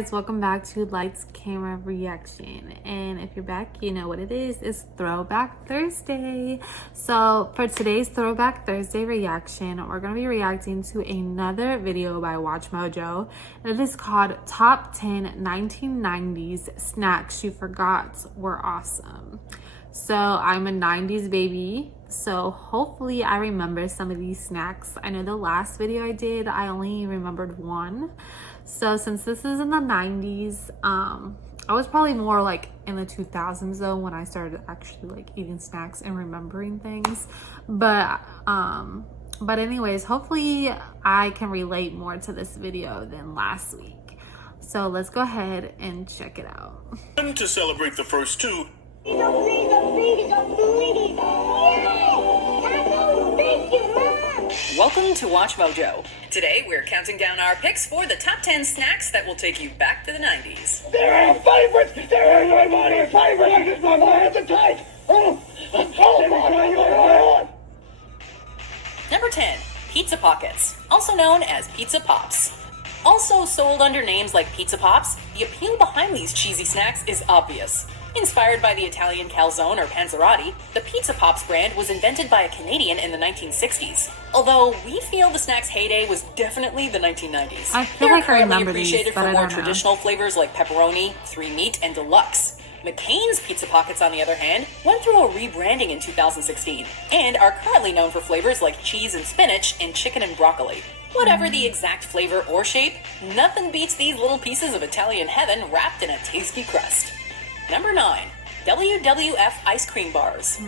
guys, welcome back to Lights Camera Reaction. And if you're back, you know what it is. It's Throwback Thursday. So for today's Throwback Thursday reaction, we're going to be reacting to another video by Watch Mojo. And it is called Top 10 1990s Snacks You Forgot Were Awesome. So I'm a 90s baby, so hopefully I remember some of these snacks. I know the last video I did, I only remembered one. So since this is in the 90s, I was probably more like in the 2000s though when I started actually like eating snacks and remembering things. But anyways, hopefully I can relate more to this video than last week. So let's go ahead and check it out. To celebrate the first two, welcome to Watch Mojo. Today we're counting down our picks for the top 10 snacks that will take you back to the 90s. There are favorites! There are my favorites! I just want my hands are tight! Number 10, Pizza Pockets, also known as Pizza Pops. Also sold under names like Pizza Pops, the appeal behind these cheesy snacks is obvious. Inspired by the Italian calzone or panzerotti, the Pizza Pops brand was invented by a Canadian in the 1960s. Although we feel the snack's heyday was definitely the 1990s. I feel like I remember these, appreciated but for I more don't know. traditional flavors like pepperoni, 3 meat, and deluxe. McCain's Pizza Pockets, on the other hand, went through a rebranding in 2016 and are currently known for flavors like cheese and spinach and chicken and broccoli. Whatever the exact flavor or shape, nothing beats these little pieces of Italian heaven wrapped in a tasty crust. Number 9, WWF Ice Cream Bars.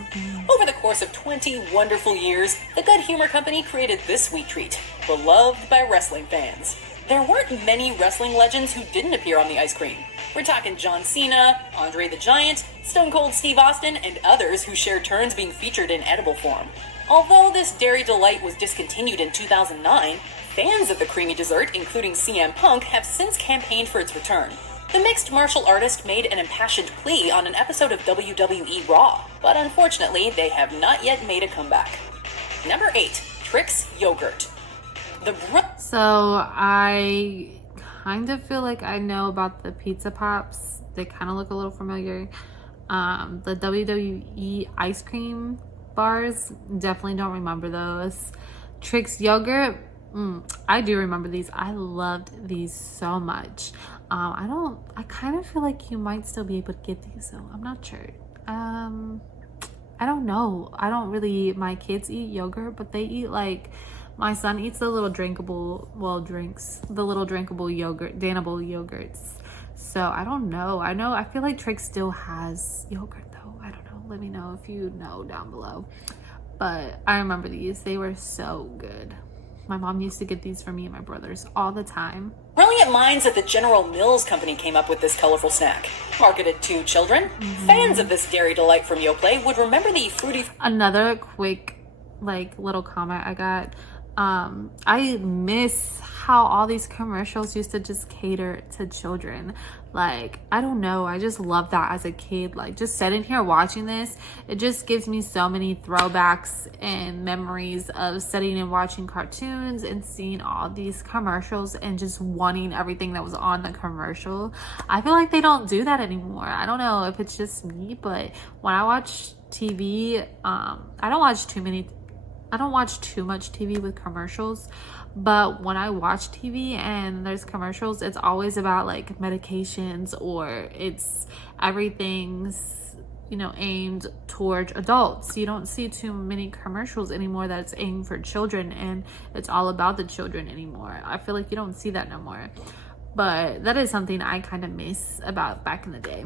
Over the course of 20 wonderful years, the Good Humor Company created this sweet treat, beloved by wrestling fans. There weren't many wrestling legends who didn't appear on the ice cream. We're talking John Cena, Andre the Giant, Stone Cold Steve Austin, and others who shared turns being featured in edible form. Although this dairy delight was discontinued in 2009, fans of the creamy dessert, including CM Punk, have since campaigned for its return. The mixed martial artist made an impassioned plea on an episode of WWE Raw, but unfortunately, they have not yet made a comeback. Number 8, Trix Yogurt. So I kind of feel like I know about the Pizza Pops. They kind of look a little familiar. The WWE ice cream bars, definitely don't remember those. Trix Yogurt, I do remember these. I loved these so much. I kind of feel like you might still be able to get these, so I'm not sure. I don't know. I don't really, my kids eat yogurt, but they eat like, my son eats the little drinkable, drinks the little drinkable yogurt, Danable yogurts. So I don't know. I feel like Trix still has yogurt though. I don't know. Let me know if you know down below. But I remember these. They were so good. My mom used to get these for me and my brothers all the time. Brilliant minds at the General Mills Company came up with this colorful snack. Marketed to children, fans of this dairy delight from Yoplait would remember the fruity... Another quick, like, little comment I got. I miss how all these commercials used to just cater to children. Like, I don't know, I just love that as a kid. Like, just sitting here watching this, it just gives me so many throwbacks and memories of sitting and watching cartoons and seeing all these commercials and just wanting everything that was on the commercial. I feel like they don't do that anymore. I don't know if it's just me, but when I watch TV, I don't watch too much TV with commercials, but when I watch TV and there's commercials, it's always about like medications, or it's everything's, you know, aimed towards adults. You don't see too many commercials anymore that's aimed for children and it's all about the children anymore. I feel like you don't see that no more, but that is something I kind of miss about back in the day.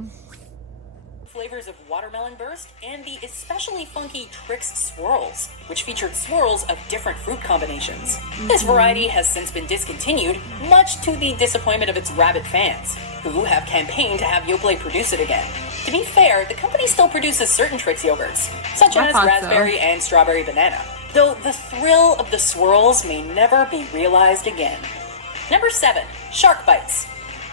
Flavors of Watermelon Burst and the especially funky Trix Swirls, which featured swirls of different fruit combinations. This variety has since been discontinued, much to the disappointment of its rabid fans, who have campaigned to have Yoplait produce it again. To be fair, the company still produces certain Trix yogurts, such as raspberry and strawberry banana, though the thrill of the swirls may never be realized again. Number 7, Shark Bites.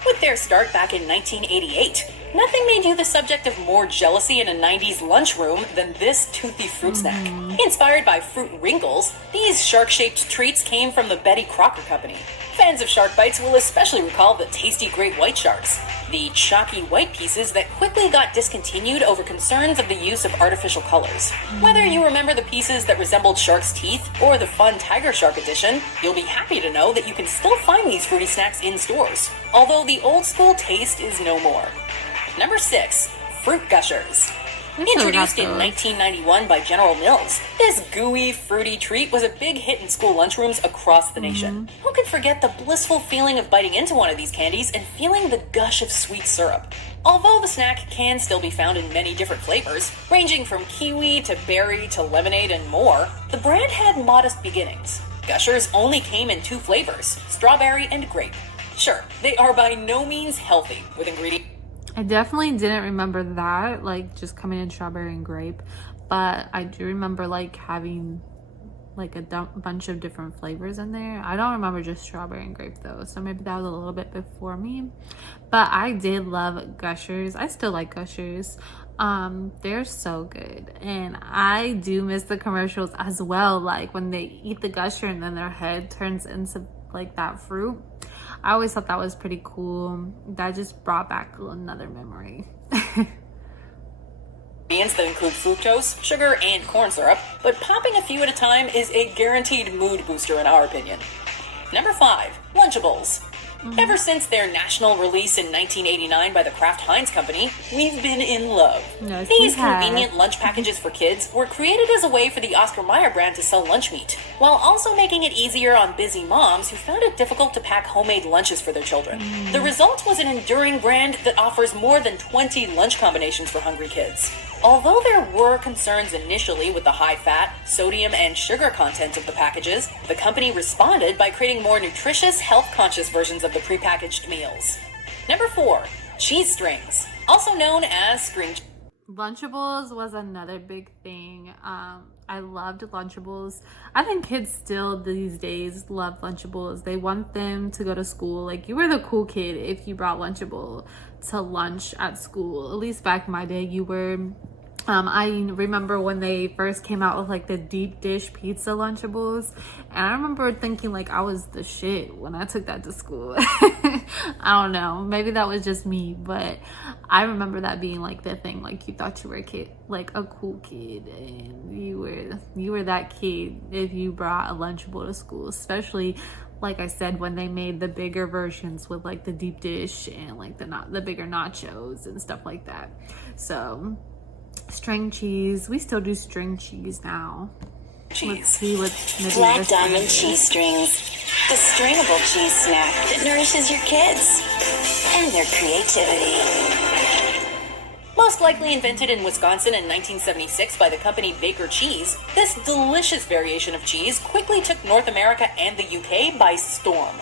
With their start back in 1988, Nothing made you the subject of more jealousy in a 90s lunchroom than this toothy fruit snack. Inspired by Fruit Wrinkles, these shark-shaped treats came from the Betty Crocker Company. Fans of Shark Bites will especially recall the tasty great white sharks, the chalky white pieces that quickly got discontinued over concerns of the use of artificial colors. Whether you remember the pieces that resembled shark's teeth or the fun Tiger Shark edition, you'll be happy to know that you can still find these fruity snacks in stores, although the old school taste is no more. Number 6. Fruit Gushers. Introduced in 1991 by General Mills, this gooey, fruity treat was a big hit in school lunchrooms across the nation. Who could forget the blissful feeling of biting into one of these candies and feeling the gush of sweet syrup? Although the snack can still be found in many different flavors, ranging from kiwi to berry to lemonade and more, the brand had modest beginnings. Gushers only came in 2 flavors, strawberry and grape. Sure, they are by no means healthy, with ingredients I definitely didn't remember that, like just coming in strawberry and grape, but I do remember like having like a bunch of different flavors in there. I don't remember just strawberry and grape though, so maybe that was a little bit before me. But I did love Gushers. I still like Gushers. They're so good, and I do miss the commercials as well, like when they eat the Gusher and then their head turns into like that fruit. I always thought that was pretty cool. That just brought back another memory. that include fructose, sugar, and corn syrup, but popping a few at a time is a guaranteed mood booster in our opinion. Number 5. Lunchables. Ever since their national release in 1989 by the Kraft Heinz Company, we've been in love. Yes, These convenient lunch packages for kids were created as a way for the Oscar Mayer brand to sell lunch meat, while also making it easier on busy moms who found it difficult to pack homemade lunches for their children. The result was an enduring brand that offers more than 20 lunch combinations for hungry kids. Although there were concerns initially with the high fat, sodium, and sugar content of the packages, the company responded by creating more nutritious, health-conscious versions of the prepackaged meals. Number 4. Cheese strings, also known as string. Lunchables was another big thing. I loved Lunchables. I think kids still these days love Lunchables. They want them to go to school. Like, you were the cool kid if you brought Lunchable to lunch at school. At least back in my day, you were. I remember when they first came out with like the deep dish pizza Lunchables, and I remember thinking like I was the shit when I took that to school. I don't know, maybe that was just me, but I remember that being like the thing. Like, you thought you were a kid, like a cool kid, and you were that kid if you brought a Lunchable to school, especially like I said, when they made the bigger versions with like the deep dish and like the bigger nachos and stuff like that. So string cheese, we still do string cheese now. Let's see what Black Diamond cheese strings, the stringable cheese snack that nourishes your kids and their creativity. Most likely invented in Wisconsin in 1976 by the company Baker Cheese, this delicious variation of cheese quickly took North America and the UK by storm.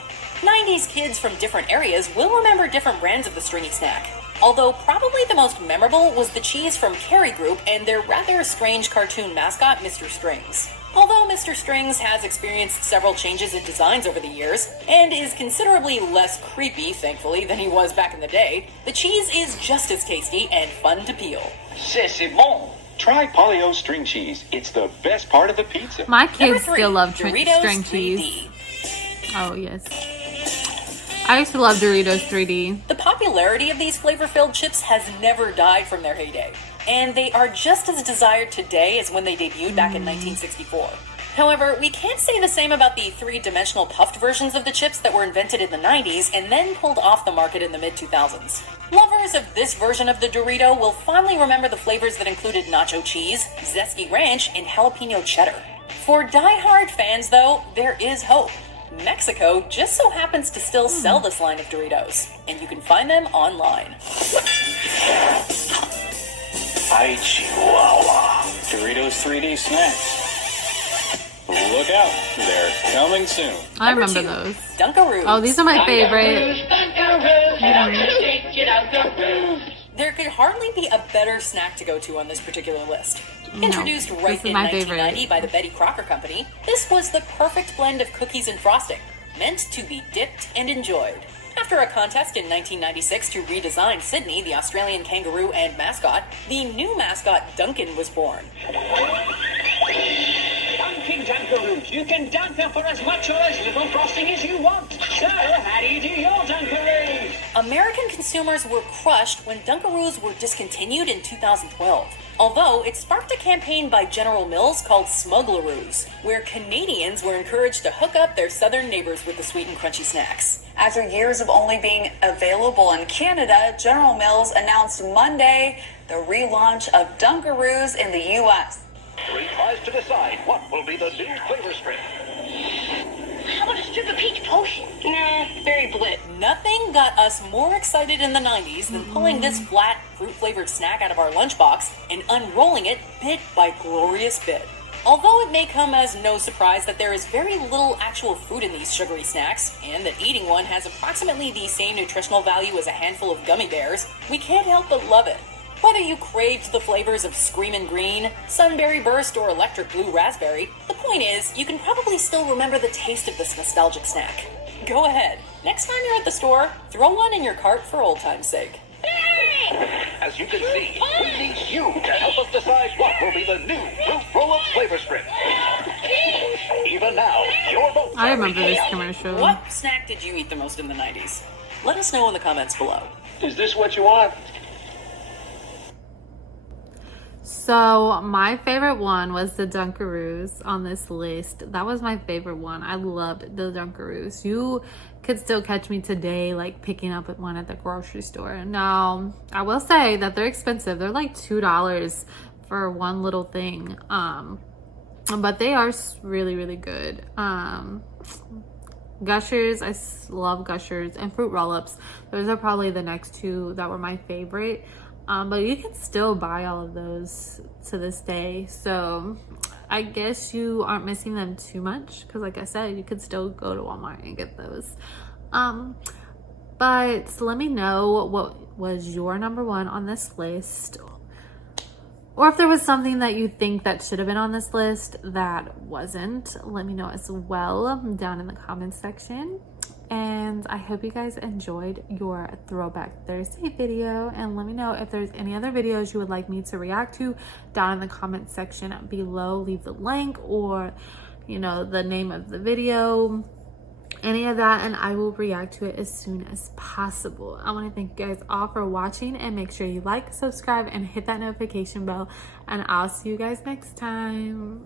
90s kids from different areas will remember different brands of the stringy snack, although probably the most memorable was the cheese from Kerry Group and their rather strange cartoon mascot, Mr. Strings. Although Mr. Strings has experienced several changes in designs over the years, and is considerably less creepy, thankfully, than he was back in the day, the cheese is just as tasty and fun to peel. C'est bon! Try Polly-O string cheese. It's the best part of the pizza. My Number kids 3, still love Doritos string 3D. cheese. Oh, yes. I used to love Doritos 3D. The popularity of these flavor-filled chips has never died from their heyday, and they are just as desired today as when they debuted back in 1964. However, we can't say the same about the three-dimensional puffed versions of the chips that were invented in the 90s and then pulled off the market in the mid-2000s. Lovers of this version of the Dorito will fondly remember the flavors that included nacho cheese, zesty ranch, and jalapeno cheddar. For die-hard fans, though, there is hope. Mexico just so happens to still sell this line of Doritos, and you can find them online. Ay, Chihuahua. Doritos 3D snacks. Look out, they're coming soon. I Number remember 2, those. Dunkaroos. Oh, these are my favorite. There could hardly be a better snack to go to on this particular list. Introduced this right is in my 1990 favorite. by the Betty Crocker Company, this was the perfect blend of cookies and frosting, meant to be dipped and enjoyed. After a contest in 1996 to redesign Sydney, the Australian kangaroo and mascot, the new mascot Duncan was born. Dunking Dunkaroos. You can dunk them for as much or as little frosting as you want. So, how do you do your Dunkaroos? American consumers were crushed when Dunkaroos were discontinued in 2012. Although it sparked a campaign by General Mills called Smuggleroos, where Canadians were encouraged to hook up their southern neighbors with the sweet and crunchy snacks. After years of only being available in Canada, General Mills announced Monday the relaunch of Dunkaroos in the U.S. 3 tries to decide what will be the new flavor strip. How about a strip of peach potion? Nah, very blit. Nothing got us more excited in the 90s than pulling this flat, fruit-flavored snack out of our lunchbox and unrolling it bit by glorious bit. Although it may come as no surprise that there is very little actual fruit in these sugary snacks, and that eating one has approximately the same nutritional value as a handful of gummy bears, we can't help but love it. Whether you craved the flavors of Screamin' Green, Sunberry Burst, or Electric Blue Raspberry, the point is, you can probably still remember the taste of this nostalgic snack. Go ahead. Next time you're at the store, throw one in your cart for old time's sake. As you can see, we need you to help us decide what will be the new Fruit Roll-Up flavor strip. Even now, your votes I are remember this required. commercial. What snack did you eat the most in the 90s? Let us know in the comments below. Is this what you want? So my favorite one was the Dunkaroos on this list. That was my favorite one. I loved the Dunkaroos. You could still catch me today like picking up one at the grocery store. Now, I will say that they're expensive. They're like $2 for one little thing. But they are really, really good. Gushers, I love Gushers, and Fruit Roll-Ups. Those are probably the next two that were my favorite. But you can still buy all of those to this day. So I guess you aren't missing them too much. Because like I said, you could still go to Walmart and get those. But let me know what was your number one on this list. Or if there was something that you think that should have been on this list that wasn't. Let me know as well down in the comments section. And I hope you guys enjoyed your Throwback Thursday video. And let me know if there's any other videos you would like me to react to down in the comment section below. Leave the link or, you know, the name of the video, any of that, and I will react to it as soon as possible. I want to thank you guys all for watching, and make sure you like, subscribe, and hit that notification bell. And I'll see you guys next time.